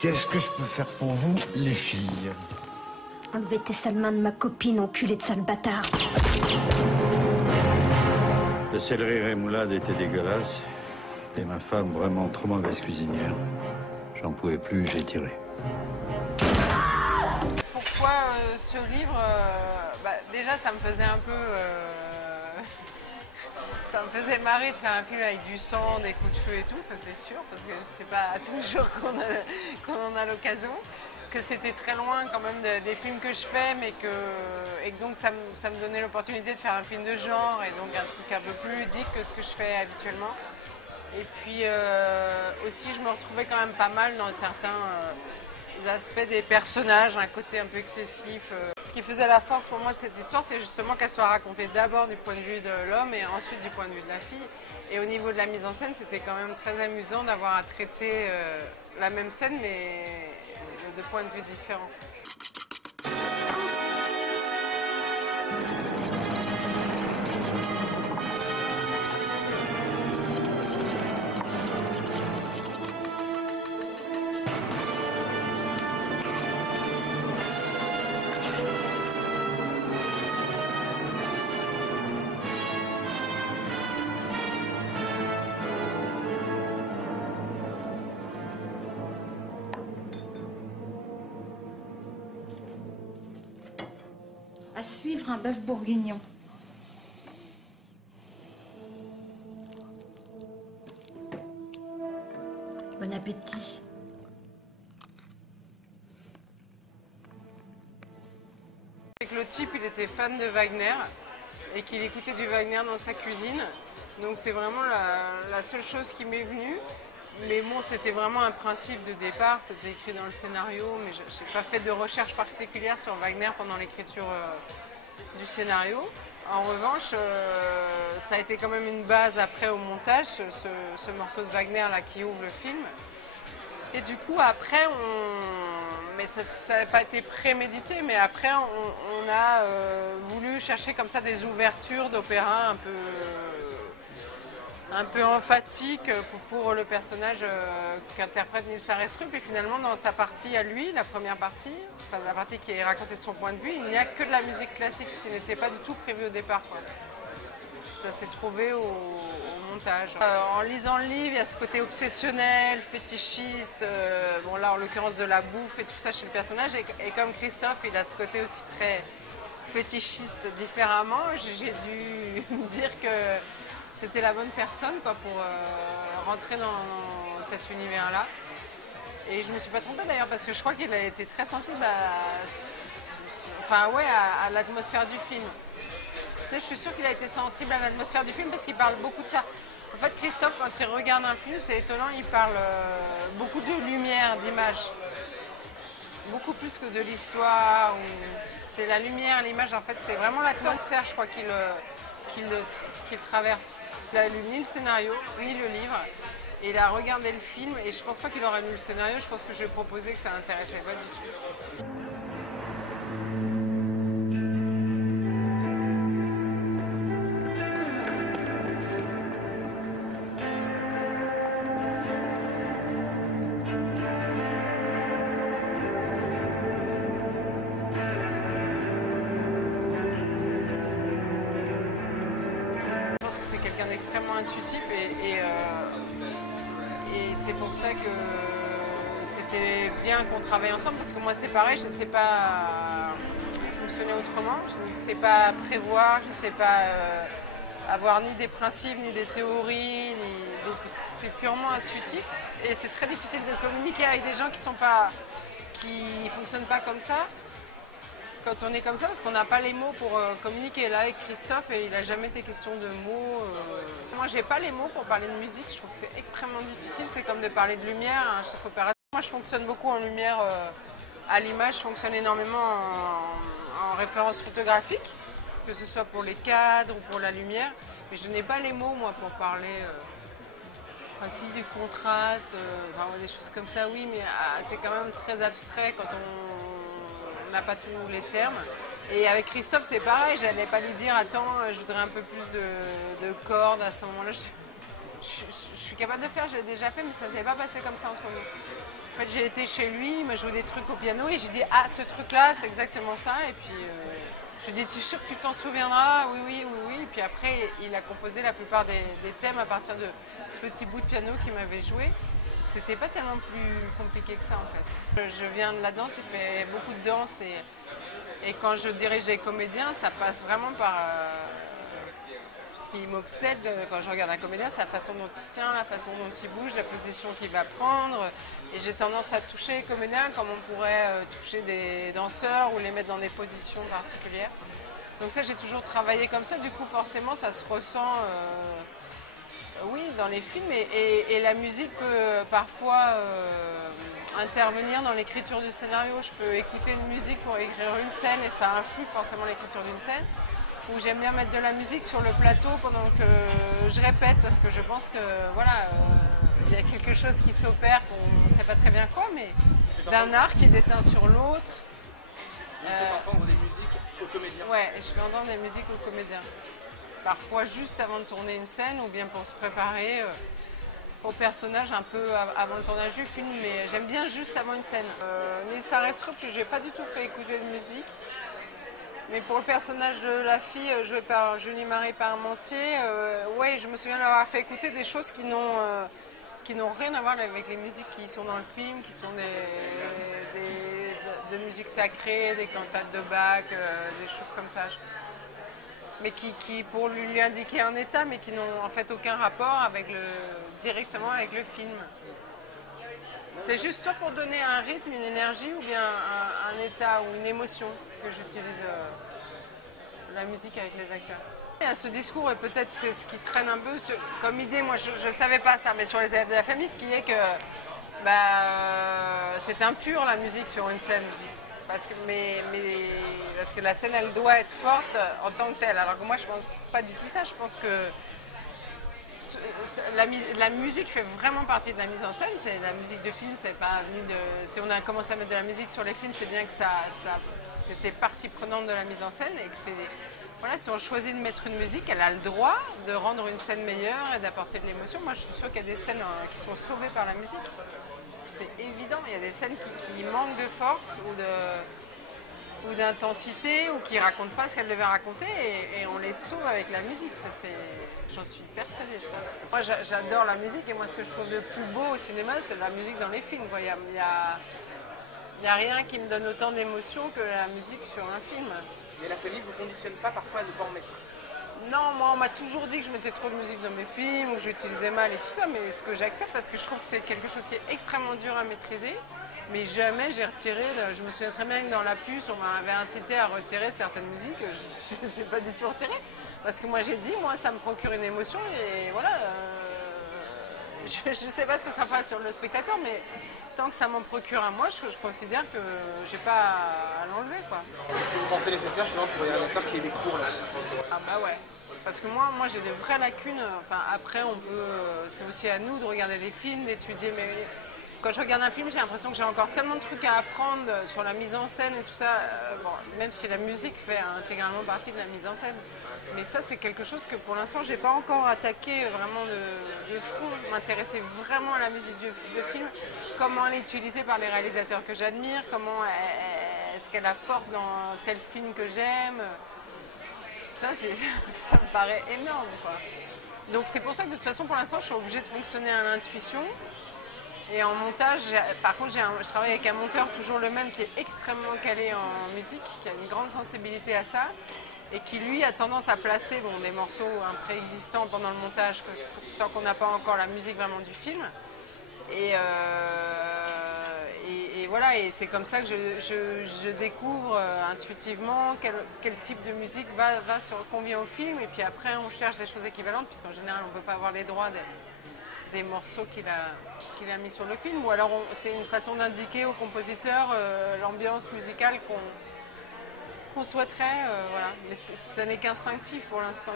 Qu'est-ce que je peux faire pour vous, les filles? Enlevez tes sales mains de ma copine, enculé de sale bâtard. Le céleri rémoulade était dégueulasse. Et ma femme, vraiment trop mauvaise cuisinière. J'en pouvais plus, j'ai tiré. Pourquoi ce livre déjà, ça me faisait un peu... ça me faisait marrer de faire un film avec du sang, des coups de feu et tout, ça c'est sûr, parce que c'est pas tous les jours qu'on en a l'occasion. Que c'était très loin quand même des films que je fais, et que donc ça me donnait l'opportunité de faire un film de genre, et donc un truc un peu plus ludique que ce que je fais habituellement. Et puis aussi, je me retrouvais quand même pas mal dans certains aspects des personnages, un côté un peu excessif. Ce qui faisait la force pour moi de cette histoire, c'est justement qu'elle soit racontée d'abord du point de vue de l'homme et ensuite du point de vue de la fille. Et au niveau de la mise en scène, c'était quand même très amusant d'avoir à traiter la même scène, mais de points de vue différents. À suivre, un bœuf bourguignon. Bon appétit. Le type, il était fan de Wagner et qu'il écoutait du Wagner dans sa cuisine. Donc c'est vraiment la seule chose qui m'est venue. Mais bon, c'était vraiment un principe de départ, c'était écrit dans le scénario, mais je n'ai pas fait de recherche particulière sur Wagner pendant l'écriture du scénario. En revanche, ça a été quand même une base après au montage, ce morceau de Wagner là qui ouvre le film. Et du coup, après, mais ça n'a pas été prémédité, mais après, on a voulu chercher comme ça des ouvertures d'opéra un peu emphatique pour le personnage qu'interprète Nils Arestrup. Et finalement, dans sa partie à lui, la première partie, enfin, la partie qui est racontée de son point de vue, il n'y a que de la musique classique, ce qui n'était pas du tout prévu au départ, quoi. Ça s'est trouvé au montage. En lisant le livre, il y a ce côté obsessionnel, fétichiste, bon là en l'occurrence de la bouffe et tout ça chez le personnage. Et comme Christophe, il a ce côté aussi très fétichiste différemment, j'ai dû me dire que c'était la bonne personne quoi, pour rentrer dans cet univers-là. Et je ne me suis pas trompée d'ailleurs parce que je crois qu'il a été très sensible à l'atmosphère du film. Je suis sûre qu'il a été sensible à l'atmosphère du film parce qu'il parle beaucoup de ça. En fait, Christophe, quand il regarde un film, c'est étonnant, il parle beaucoup de lumière, d'image. Beaucoup plus que de l'histoire. C'est la lumière, l'image, en fait, c'est vraiment l'atmosphère, je crois, qu'il traverse. Il n'a lu ni le scénario, ni le livre. Et il a regardé le film et je pense pas qu'il aurait lu le scénario, je pense que je lui ai proposé que ça l'intéressait pas du tout. C'est quelqu'un d'extrêmement intuitif et c'est pour ça que c'était bien qu'on travaille ensemble parce que moi c'est pareil, je ne sais pas fonctionner autrement, je ne sais pas prévoir, je ne sais pas avoir ni des principes ni des théories, donc c'est purement intuitif et c'est très difficile de communiquer avec des gens qui ne fonctionnent pas comme ça. Quand on est comme ça, parce qu'on n'a pas les mots pour communiquer. Là, avec Christophe, il n'a jamais été question de mots. Moi, j'ai pas les mots pour parler de musique. Je trouve que c'est extrêmement difficile. C'est comme de parler de lumière à un chef opérateur. Moi, je fonctionne beaucoup en lumière à l'image. Je fonctionne énormément en référence photographique, que ce soit pour les cadres ou pour la lumière. Mais je n'ai pas les mots, moi, pour parler si du contraste, des choses comme ça, oui, mais c'est quand même très abstrait quand on n'a pas tous les termes. Et avec Christophe, c'est pareil, j'allais pas lui dire, attends, je voudrais un peu plus de cordes à ce moment-là. Je suis capable de faire, j'ai déjà fait, mais ça ne s'est pas passé comme ça entre nous. En fait, j'ai été chez lui, il m'a joué des trucs au piano et j'ai dit « Ah, ce truc-là, c'est exactement ça ». Et puis, je lui ai dit « Tu es sûr que tu t'en souviendras ?»« Oui, oui, oui, oui ». Et puis après, il a composé la plupart des thèmes à partir de ce petit bout de piano qu'il m'avait joué. C'était pas tellement plus compliqué que ça, en fait. Je viens de la danse, j'ai fait beaucoup de danse et quand je dirige les comédiens, ça passe vraiment par... ce qui m'obsède quand je regarde un comédien, c'est la façon dont il se tient, la façon dont il bouge, la position qu'il va prendre. Et j'ai tendance à toucher les comédiens comme on pourrait toucher des danseurs ou les mettre dans des positions particulières. Donc ça, j'ai toujours travaillé comme ça. Du coup, forcément, ça se ressent oui, dans les films. Et la musique peut parfois intervenir dans l'écriture du scénario. Je peux écouter une musique pour écrire une scène et ça influe forcément l'écriture d'une scène. Où j'aime bien mettre de la musique sur le plateau pendant que je répète parce que je pense que voilà, il y a quelque chose qui s'opère, on ne sait pas très bien quoi, mais d'un art qui est d'un sur l'autre. Vous faites entendre des musiques aux comédiens? Ouais, je fais entendre des musiques aux comédiens. Parfois juste avant de tourner une scène ou bien pour se préparer au personnage un peu avant le tournage du film, mais j'aime bien juste avant une scène. Nilsa Restrup, je n'ai pas du tout fait écouter de musique. Mais pour le personnage de la fille jouée par Julie Marie Parmentier, ouais, je me souviens d'avoir fait écouter des choses qui n'ont rien à voir avec les musiques qui sont dans le film, qui sont de musique sacrée, des cantates de Bach, des choses comme ça. Mais qui pour lui indiquer un état, mais qui n'ont en fait aucun rapport directement avec le film. C'est juste soit pour donner un rythme, une énergie ou bien un état ou une émotion que j'utilise la musique avec les acteurs. Il y a ce discours et peut-être c'est ce qui traîne un peu comme idée, moi je ne savais pas ça, mais sur les élèves de la famille, ce qui est que c'est impur la musique sur une scène. Parce que la scène elle doit être forte en tant que telle. Alors que moi je pense pas du tout ça, je pense que la musique fait vraiment partie de la mise en scène. C'est la musique de film, c'est pas venu de. Si on a commencé à mettre de la musique sur les films, c'est bien que c'était partie prenante de la mise en scène et que c'est. Voilà, si on choisit de mettre une musique, elle a le droit de rendre une scène meilleure et d'apporter de l'émotion. Moi, je suis sûre qu'il y a des scènes qui sont sauvées par la musique. C'est évident, il y a des scènes qui manquent de force ou d'intensité ou qui ne racontent pas ce qu'elles devaient raconter et on les sauve avec la musique. J'en suis persuadée de ça. Moi j'adore la musique et moi ce que je trouve le plus beau au cinéma c'est la musique dans les films. Il n'y a rien qui me donne autant d'émotion que la musique sur un film. Mais la famille ne vous conditionne pas parfois à ne pas en mettre? Non, moi on m'a toujours dit que je mettais trop de musique dans mes films ou que j'utilisais mal et tout ça, mais ce que j'accepte parce que je trouve que c'est quelque chose qui est extrêmement dur à maîtriser. Mais jamais j'ai retiré, je me souviens très bien que dans la puce, on m'avait incité à retirer certaines musiques, je ne sais pas du tout retirer. Parce que moi j'ai dit, moi ça me procure une émotion et voilà, je ne sais pas ce que ça fera sur le spectateur, mais tant que ça m'en procure à moi, je considère que j'ai pas à l'enlever, quoi. Est-ce que vous pensez nécessaire justement pour les réalisateurs qu'il y ait des cours là-dessus? Ah bah ouais. Parce que moi j'ai des vraies lacunes, enfin après on peut, c'est aussi à nous de regarder des films, d'étudier, mais quand je regarde un film j'ai l'impression que j'ai encore tellement de trucs à apprendre sur la mise en scène et tout ça, bon, même si la musique fait intégralement partie de la mise en scène. Mais ça c'est quelque chose que pour l'instant j'ai pas encore attaqué vraiment de front, m'intéresser vraiment à la musique de film, comment elle est utilisée par les réalisateurs que j'admire, comment est-ce qu'elle apporte dans tel film que j'aime. Ça me paraît énorme, quoi. Donc c'est pour ça que de toute façon pour l'instant je suis obligée de fonctionner à l'intuition. Et en montage, par contre je travaille avec un monteur toujours le même qui est extrêmement calé en musique, qui a une grande sensibilité à ça et qui lui a tendance à placer des morceaux préexistants pendant le montage tant qu'on n'a pas encore la musique vraiment du film. Et voilà, et c'est comme ça que je découvre intuitivement quel type de musique convient au film. Et puis après, on cherche des choses équivalentes, puisqu'en général, on ne peut pas avoir les droits des morceaux qu'il a mis sur le film. Ou alors, c'est une façon d'indiquer au compositeur l'ambiance musicale qu'on souhaiterait. Voilà. Mais ça n'est qu'instinctif pour l'instant.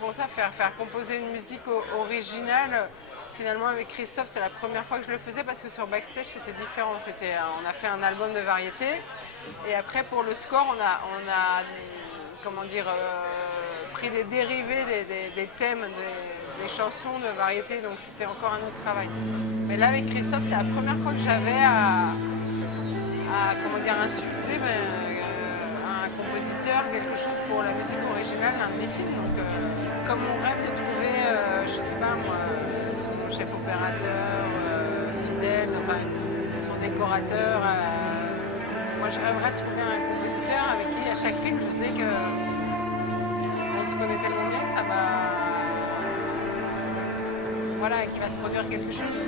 Pour ça, faire composer une musique originale, finalement avec Christophe, c'est la première fois que je le faisais parce que sur Backstage c'était différent. On a fait un album de variété et après pour le score on a comment dire, pris des dérivés des thèmes, des chansons de variété, donc c'était encore un autre travail. Mais là, avec Christophe, c'est la première fois que j'avais à comment dire, insuffler à un compositeur quelque chose pour la musique originale d'un de mes films. Donc, comme mon rêve de trouver, je sais pas moi, son chef opérateur, fidèle, enfin son décorateur. Moi, je rêverais de trouver un compositeur avec qui, à chaque film, je sais que on se connaît tellement bien que ça va, voilà, qu'il va se produire quelque chose.